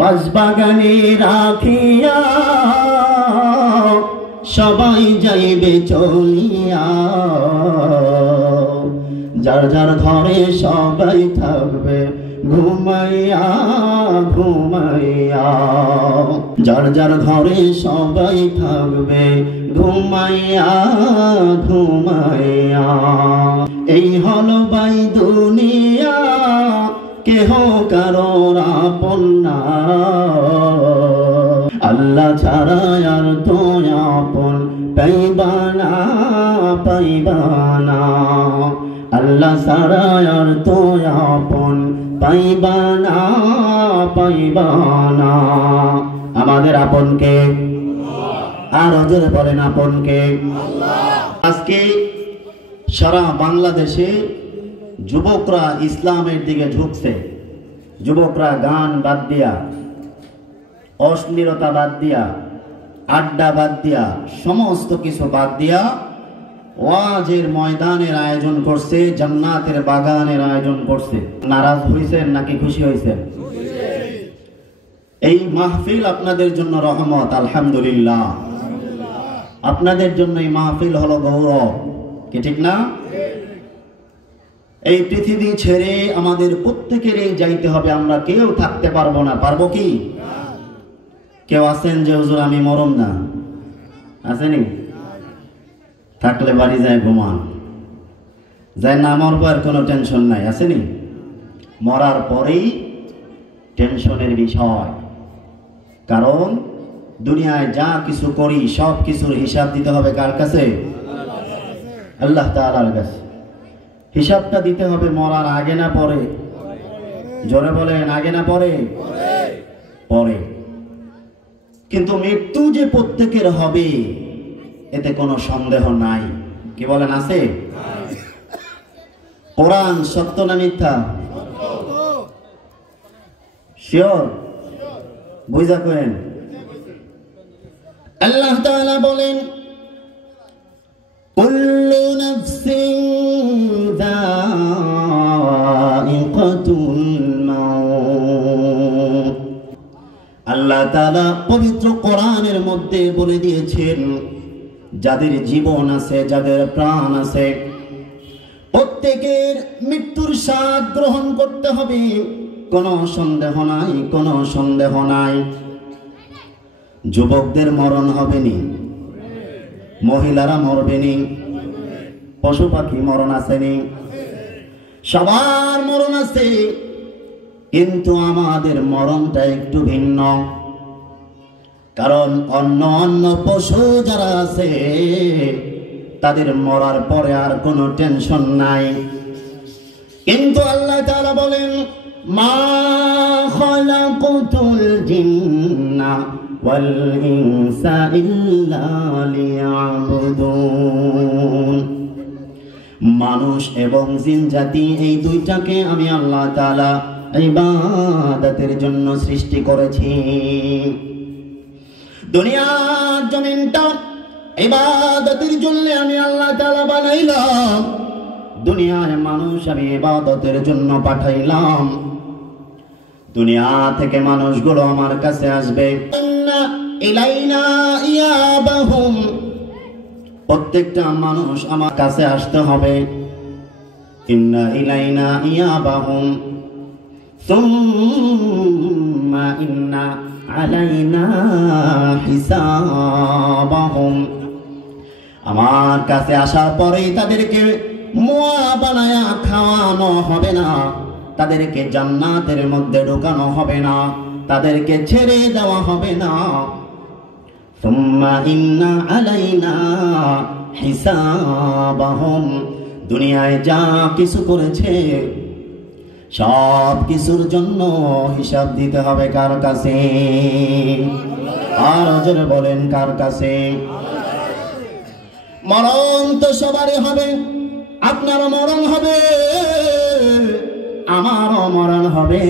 বাঁশবাগানে রাখিয়া সবাই যাইবে চলিয়া, যার যার ঘরে সবাই থাকবে ঘুমাইয়া ঘুমাইয়া, যার যার ঘরে সবাই থাকবে ঘুমাইয়া ঘুমাইয়া। এই হলো ভাই দুনিয়া, কেহ কারোর আপন না, আল্লাহ ছাড়া আর তো আপন পাইবানা পাইবানা, আল্লাহ ছাড়া আর তো আপন পাইবানা পাইবানা। আমাদের আপন কে? আর জোরে বলেন আপন কে? আজকে সারা বাংলাদেশে যুবকরা ইসলামের দিকে ঝুঁকছে। যুবকরা গান বাদ দিয়া, অশ্লীলতা বাদ দিয়া, আড্ডা বাদ দিয়া, সমস্ত কিছু বাদ দিয়া ওয়াজের ময়দানের আয়োজন করছে, জান্নাতের বাগানের আয়োজন করছে। নারাজ হইছেন নাকি খুশি হইছেন? এই মাহফিল আপনাদের জন্য রহমত, আলহামদুলিল্লাহ। আপনাদের জন্য এই মাহফিল হলো গৌরব, কি ঠিক না? এই পৃথিবী ছেড়ে আমাদের প্রত্যেকেরই যাইতে হবে, আমরা কেউ থাকতে পারবো না। পারবো কি? কেউ আছেন যে হুজুর আমি মরম না? আসেনি? থাকলে বাড়ি যায় ঘুমান, যায় না মরবো আর কোনো টেনশন নাই, আসেনি? মরার পরেই টেনশনের বিষয়, কারণ দুনিয়ায় যা কিছু করি সব কিছুর হিসাব দিতে হবে কার কাছে? আল্লাহ তাআলার কাছে। হিসাবটা দিতে হবে মরার আগে না পরে? জোরে বলেন, আগে না পরে? পরে। কিন্তু মৃত্যু যে প্রত্যেকের হবে এতে কোনো সন্দেহ নাই, কি বলেন? আছে? কোরআন সত্য না মিথ্যা? শিওর? বুঝা করেন। আল্লাহ তাআলা বলেন কুল্লু নাফসিন যায়িকাতুল মাউত। আল্লাহ তাআলা পবিত্র কোরআনের মধ্যে বলে দিয়েছেন যাদের জীবন আছে, যাদের প্রাণ আছে, প্রত্যেকের মৃত্যুর স্বাদ গ্রহণ করতে হবে, কোনো সন্দেহ নাই, কোনো সন্দেহ নাই। যুবকদের মরণ হবে নি, মহিলারা মরবে নি, পশু পাখি মরণ আসেনি, সবার মরণ আছে, কিন্তু আমাদের মরণটা একটু ভিন্ন। কারণ অন্য অন্য পশু যারা আছে তাদের মরার পরে আর কোনো টেনশন নাই, কিন্তু আল্লাহ তাআলা বলেন মা খালাকুতুল জিন্না ওয়াল ইনসা ইল্লা লিয়াবুদুন। মানুষ এবং জিন জাতি এই দুইটাকে আমি আল্লাহ তাআলা ইবাদতের জন্য সৃষ্টি করেছি। দুনিয়ার জমিনটা ইবাদতের জন্য আমি আল্লাহ তাআলা বানাইলাম, দুনিয়ার মানুষ আমি ইবাদতের জন্য পাঠাইলাম। দুনিয়া থেকে মানুষগুলো আমার কাছে আসবে, ইন্না ইলাইনা ইয়াবাহুম, প্রত্যেকটা মানুষ আমার কাছে আসতে হবে। ইন্না ইলাইনা ইয়াবাহুম সুম্মা ইন্না আলাইনা হিসাবাহুম। আমার কাছে আসার পরে তাদেরকে মুয়া বানায়া খাওয়ানো হবে না, তাদেরকে জান্নাতের মধ্যে ঢোকানো হবে না, তাদেরকে ছেড়ে দেওয়া হবে না। সুম্মা ইন্না আলাইনা হিসাবাহুম, দুনিয়ায় যা কিছু করেছে সব কিছুর জন্য হিসাব দিতে হবে কার কাছে? আর জোরে বলেন কার কাছে? মরণ তো সবারই হবে, আপনারও মরণ হবে, আমারও মরণ হবে।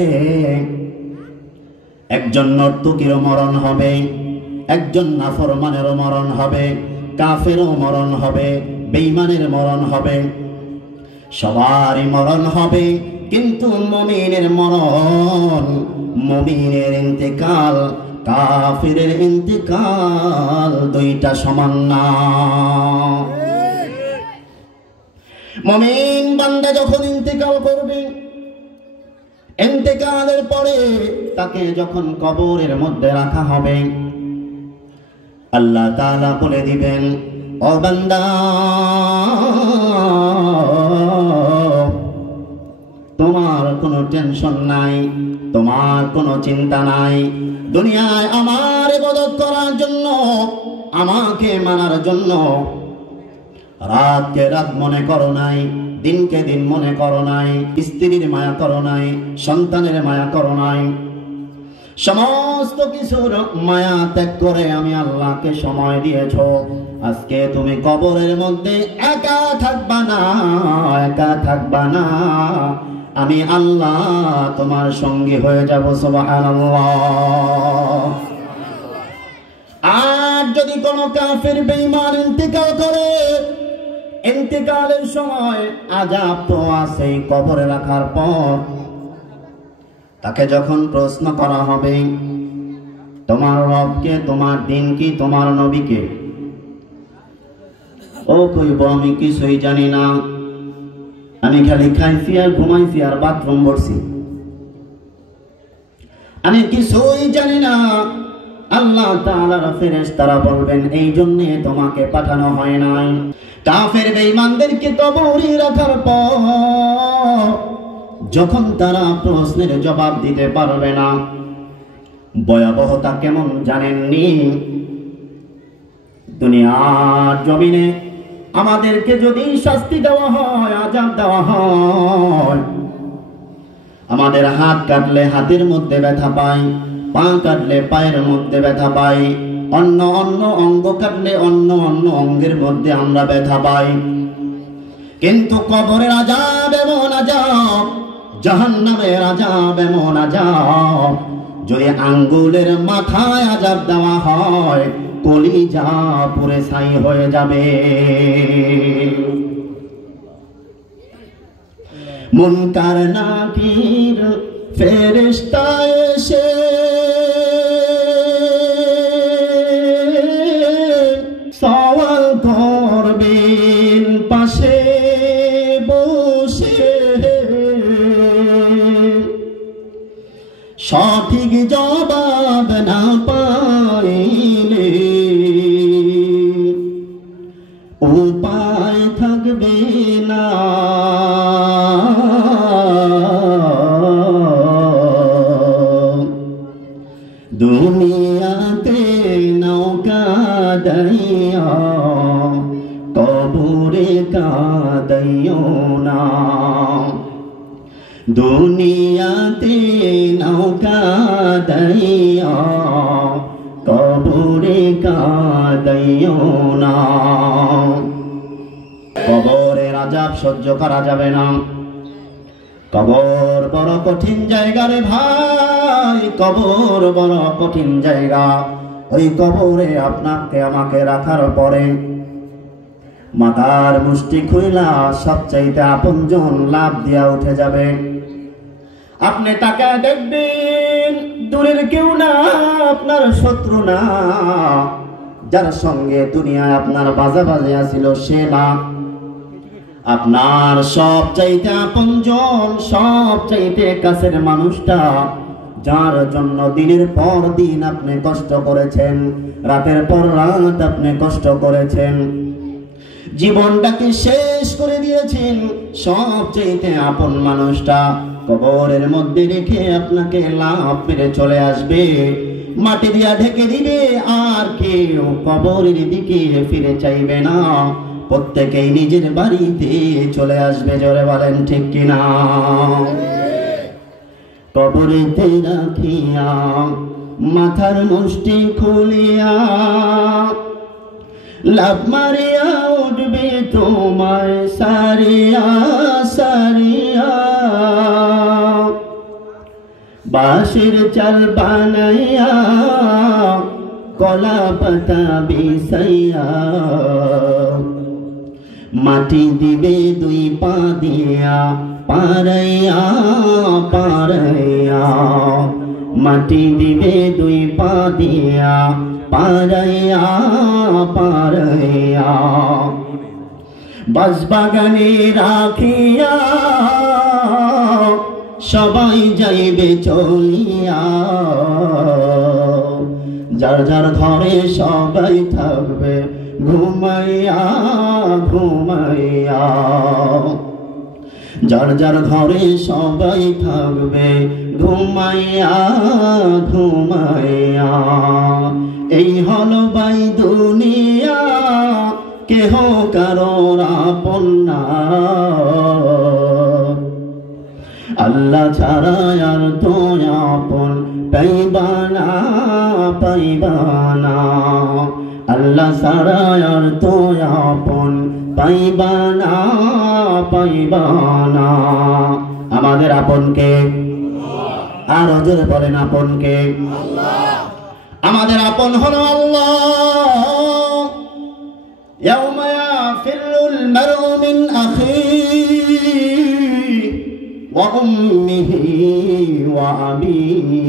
একজন নর্তকীরও মরণ হবে, একজন নাফরমানেরও মরণ হবে, কাফেরও মরণ হবে, বেঈমানের মরণ হবে, সবারই মরণ হবে। কিন্তু মুমিনের মরণ, মুমিনের ইন্তেকাল, কাফিরের ইন্তেকাল দুইটা সমান না। মুমিন বান্দা যখন ইন্তেকাল করবে, ইন্তেকালের পরে তাকে যখন কবরের মধ্যে রাখা হবে, আল্লাহ তাআলা বলে দিবেন, ও বান্দা তোমার কোনো টেনশন নাই, তোমার কোনো চিন্তা নাই। দুনিয়ায় আমার ইবাদত করার জন্য, আমাকে মানার জন্য রাতকে রাত মনে করো নাই, দিনকে দিন মনে করো নাই, স্ত্রীর মায়া করো নাই, সন্তানের মায়া করো নাই, সমস্ত কিছুর মায়া ত্যাগ করে আমি আল্লাহকে সময় দিয়েছো। আজকে তুমি কবরের মধ্যে একা থাকবা না, একা থাকবা না, আমি আল্লাহ তোমার সঙ্গী হয়ে যাব। সুবহানাল্লাহ। আর যদি কোনো কাফির বেঈমান ইন্তেকাল করে, ইন্তেকালের সময় আযাব তো আছেই, কবরে রাখার পর তাকে যখন প্রশ্ন করা হবে, তোমার রবকে, তোমার দিন কি, তোমার নবীকে, ও কইব আমি কিছুই জানি না, আমি খালি খাইছি আর ঘুমাইছি আর বাথরুম ভরছি, আমি কিছুই জানি না। আল্লাহ তাআলার ফেরেশতারা বলবেন, এই জন্য তোমাকে পাঠানো হয় নাই। কাফের বেঈমানদেরকে কবরে রাখার পর যখন তারা প্রশ্নের জবাব দিতে পারবে না, ভয়াবহতা কেমন জানেননি? দুনিয়ার জমিনে আমাদেরকে যদি শাস্তি দেওয়া হয়, আযাব দেওয়া হয়, আমাদের হাত কাটলে হাতের মধ্যে ব্যথা পাই, পা কাটলে পায়ের মধ্যে ব্যথা পাই, অন্য অন্য অঙ্গ কাটলে অন্য অন্য অঙ্গের মধ্যে আমরা ব্যথা পাই। কিন্তু কবরের আযাব এমন আযাব, জাহান্নামের আযাব এমন আযাব, যদি আঙ্গুলের মাথায় আযাব দেওয়া হয়, কলিজা পুরে ছাই হয়ে যাবে। মুনকার নাকির ফেরেশতা এসে সওয়াল করবেন পাশে বসে, সঠিক জবাব না পাইলে উপায় থাকবে না। দুনিয়াতে নৌকা দাইয়া কবরে কাঁদাইও না, দুনিয়াতে নৌকা দাইয়া কবরে কাঁদাইও না। কবরের আযাব সহ্য করা যাবে না। কবর বড় কঠিন জায়গা রে ভাই, কবর বড় কঠিন জায়গা। ওই কবরে আপনাকে আমাকে রাখার পরে মাথার মুষ্টি খুইলা সবচাইতে আপনজন লাভ দিয়া উঠে যাবে। আপনি তাকে দেখবেন, দূরের কেউ না, আপনার শত্রু না, যার সঙ্গে দুনিয়ায় আপনার বাজাবাজি আছিল সে না, আপনার সবচাইতে আপনজন, সবচাইতে কাছের মানুষটা, যার জন্য দিনের পর দিন আপনি কষ্ট করেছেন, রাতের পর রাত আপনি কষ্ট করেছেন, জীবনটাকে শেষ করে দিয়েছেন, সবচাইতে আপন মানুষটা কবরের মধ্যে রেখে আপনাকে লাভ মেরে চলে আসবে, মাটি দিয়া ঢেকে দিবে, আর কেউ কবরের দিকে ফিরে চাইবে না, প্রত্যেকেই নিজের বাড়িতে চলে আসবে। জোরে বলেন ঠিক কিনা? কবরেতে রাখিয়া মাথার মুষ্টি খুলিয়া লাভ মারিয়া উঠবে তোমায় সারিয়া সারিয়া, বাঁশের চাল বানাইয়া কলা পাতা বিছাইয়া, মাটি দিবে দুই পা দিয়া পারাইয়া পারাইয়া মাটি দিবে দুই পা দিয়া পারাইয়া পারাইয়া বাঁশবাগানে রাখিয়া সবাই যাইবে চলিয়া যার যার ঘরে সবাই থাকবে ঘুমাইয়া ঘুমাইয়া যার যার ঘরে সবাই থাকবে ঘুমাইয়া ঘুমাইয়া এই হলো ভাই দুনিয়া কেহ কারোর আপন না আল্লাহ ছাড়া আর তো আপন পাইবানা পাইবানা আল্লাহ ছাড়া আর তো আপন পাইবানা পাইবানা আমাদের আপনকে আর জোরে বলেন আপনকে আমাদের আপন হলো আল্লাহ ইয়াউমা ইয়াফিরুল মারউ মিন আখিহি ওয়া উম্মিহি ওয়া আবিহি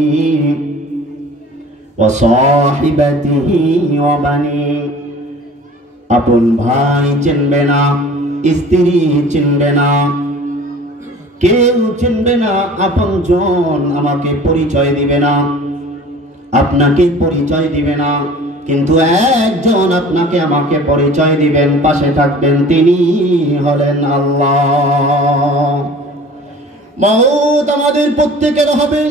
ওয়া সাহিবাতিহি ওয়া বানিহি আপন ভাই চিনবে না স্ত্রী চিনবে না কেউ চিনবে না আপন জন আমাকে পরিচয় দিবে না আপনাকে পরিচয় দিবে না কিন্তু একজন আপনাকে আমাকে পরিচয় দিবেন পাশে থাকবেন তিনি হলেন আল্লাহ মওত আমাদের প্রত্যেকের হবে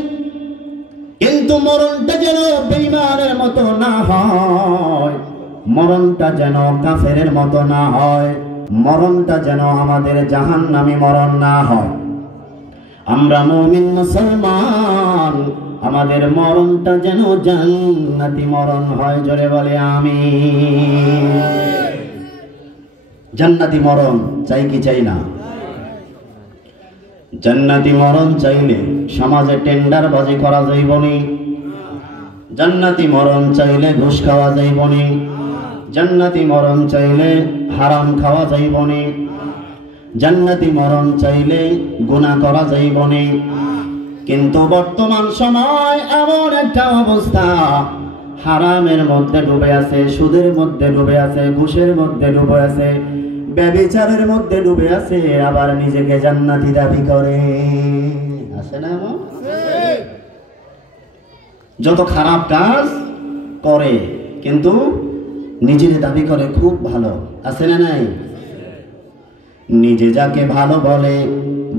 কিন্তু মরণটা যেন বেঈমানের মতো না হয় মরণটা যেন কাফেরের মতো না হয় মরণটা যেন আমাদের জাহান্নামী মরণ না হয় আমরা মুমিন মুসলমান আমাদের মরণটা যেন জান্নাতি মরণ হয় জোরে বলে আমিন জান্নাতি মরণ চাই কি চাই না জান্নাতি মরণ চাইলে সমাজে টেন্ডার বাজি করা যাইবনি জান্নাতি মরণ চাইলে ঘুষ খাওয়া যাইবনি জান্নাতি মরণ চাইলে হারাম খাওয়া যাইবনি জান্নাতি মরণ চাইলে গুনাহ করা যাইবনি কিন্তু বর্তমান সময় এমন একটা অবস্থা হারামের মধ্যে ডুবে আছে সুদের মধ্যে ডুবে আছে ঘুষের মধ্যে ডুবে আছে ব্যভিচারের মধ্যে ডুবে আছে আবার নিজেকে জান্নাতি দাবি করে আছে না যত খারাপ কাজ করে কিন্তু নিজের দাবি করে খুব ভালো আছে না নাই নিজে যাকে ভালো বলে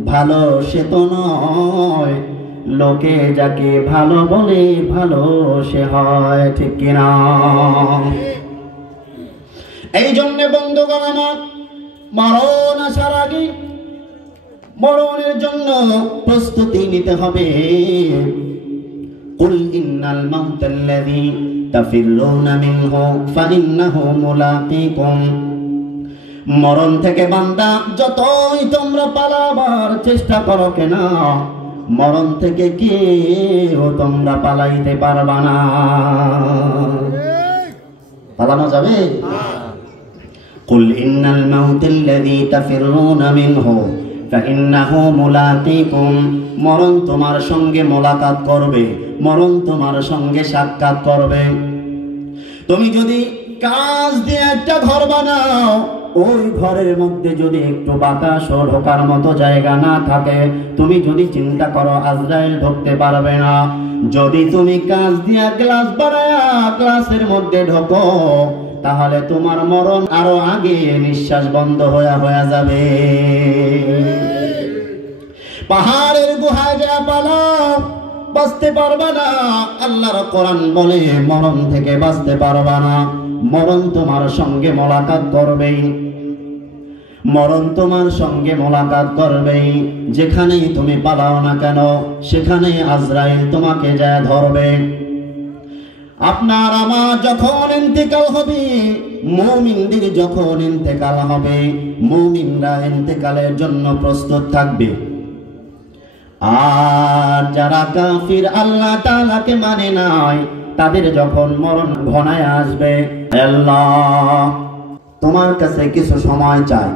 ভালো সে তো নয় লোকে যাকে ভালো বলে ভালো সে হয় ঠিক কিনা এই জন্য বন্ধুগণ আমার মরণ আসার আগে মরণের জন্য প্রস্তুতি নিতে হবে কুল ইন্নাল মাউতাল্লাযী তাফিরুনা মিনহু ফাইন্নাহু মুলাকীকুম মরণ থেকে বান্দা যতই তোমরা পালাবার চেষ্টা করো কেন মরণ থেকে কেউ তোমরা পালাইতে পারবা না পালানো যাবে কুল ইন্নাল মাউতাল্লাযী তাফিরুনা মিনহু ফাইন্নাহু মুলাকীকুম মরণ তোমার সঙ্গে মোলাকাত করবে মরণ তোমার সঙ্গে সাক্ষাৎ করবে তুমি যদি কাঁচ দিয়ে একটা ঘর বানাও ওই ঘরের মধ্যে যদি একটু বাতাস ঢোকার মতো জায়গা না থাকে তুমি যদি চিন্তা করো আজরাইল ঢুকতে পারবে না যদি তুমি কাঁচ দিয়ে গ্লাস বানায়া গ্লাসের মধ্যে ঢোকো তাহলে তোমার মরণ আরো আগে নিঃশ্বাস বন্ধ হয়ে যাবে পাহাড়ের গুহায় যা পালাও বাঁচতে পারবা না আল্লাহর কোরআন বলে মরণ থেকে বাঁচতে পারবা না মরণ তোমার সঙ্গে মোলাকাত করবে মরণ তোমার সঙ্গে মোলাকাত করবে যেখানেই তুমি পালাও না কেন সেখানে আজরাইল তোমাকে যায় ধরবে আপনার আমার যখন ইন্তেকাল হবে মুমিনদের যখন ইন্তেকাল হবে মুমিনরা ইন্তেকালের জন্য প্রস্তুত থাকবে আর যারা কাফির আল্লাহ তাআলাকে মানে নাই তাদের যখন মরণ ঘনায় আসবে আল্লাহ তোমার কাছে কিছু সময় চাই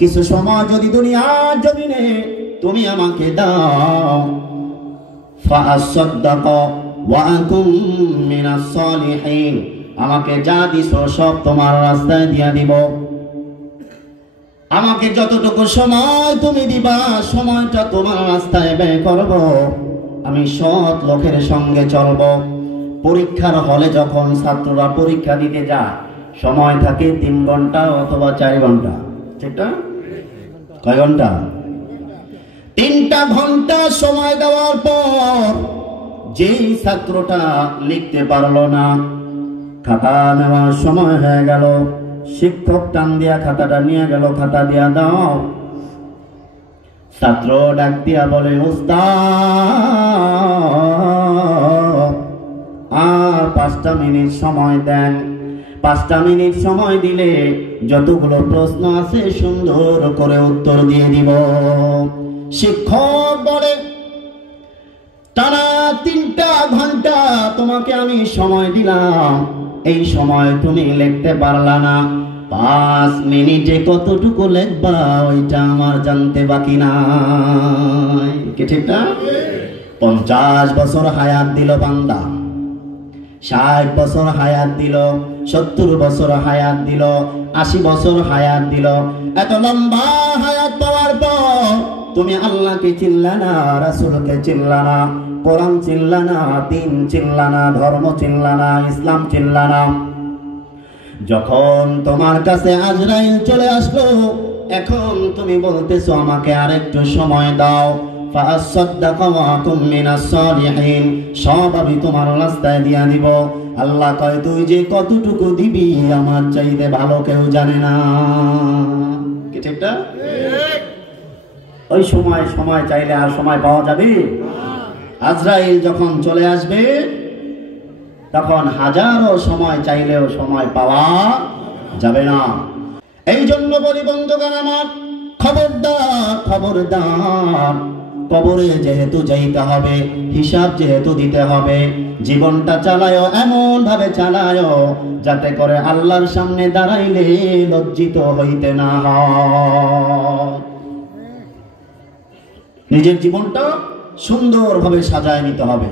কিছু সময় যদি দুনিয়ার জমিনে তুমি আমাকে দাও, ফাআসাদদাক ওয়া আকুম মিনাস সালিহিন, আমাকে যা দিছো সব তোমার রাস্তায় দিয়া দিব। আমাকে যতটুকু সময় তুমি দিবা, সময়টা তোমার রাস্তায় ব্যয় করব, আমি সৎ লোকের সঙ্গে চলব। পরীক্ষার হলে যখন ছাত্ররা পরীক্ষা দিতে যায়, সময় থাকে 3 ঘন্টা অথবা 4 ঘন্টা, ঠিক না? কয় ঘন্টা? 3টা ঘন্টা সময় দেওয়ার পর যেই ছাত্রটা লিখতে পারলো না, খাতা নেওয়ার সময় হয়ে গেল, শিক্ষক টান দিয়া খাতাটা নিয়ে গেল, খাতা দিয়া দাও। ছাত্র ডাক দিয়া বলে, উস্তাদ আর 5টা মিনিট সময় দেন। 5টা মিনিট সময় দিলে যতগুলো প্রশ্ন আছে সুন্দর করে উত্তর দিয়ে দিব। শিক্ষক বলে, টানা 3টা ঘন্টা তোমাকে আমি সময় দিলাম, এই সময় তুমি লিখতে পারলা না, 5 মিনিটে কতটুকু লিখবা ওইটা আমার জানতে বাকি নাই। কি ঠিক না? 50 বছর হায়াত দিল বান্দা, 60 বছর হায়াত দিল, 70 বছর হায়াত দিল, 80 বছর হায়াত দিল। এত লম্বা হায়াত পাওয়ার পর তুমি আল্লাহকে চিনলা না, রাসূলকে চিনলা না, কোরআন চিনলা না, দ্বীন চিনলা না, ধর্ম চিনলা না, ইসলাম চিনলা না। যখন তোমার কাছে আজরাইল চলে আসলো, এখন তুমি বলতেছো আমাকে আরেকটু সময় দাও, ফাআসাদদাক ওয়া আকুম মিনাস সালিহিন, সব আমি তোমার রাস্তায় দিয়া দিব। আল্লাহ কয়, তুই যে কতটুকু দিবি আমার চাইতে ভালো কেউ জানে না। কি ঠিক না? ওই সময় চাইলে আর সময় পাওয়া যাবে? আজরাইল যখন চলে আসবে তখন হাজারো সময় চাইলেও সময় পাওয়া যাবে না। এই জন্য বলি বন্ধুগণ আমার, খবরদার খবরদার, কবরে যেহেতু যাইতে হবে, হিসাব যেহেতু দিতে হবে, জীবনটা চালায়ও এমন ভাবে চালায়ও যাতে করে আল্লাহর সামনে দাঁড়াইলে লজ্জিত হইতে না হয়। নিজের জীবনটা সুন্দরভাবে সাজায় নিতে হবে।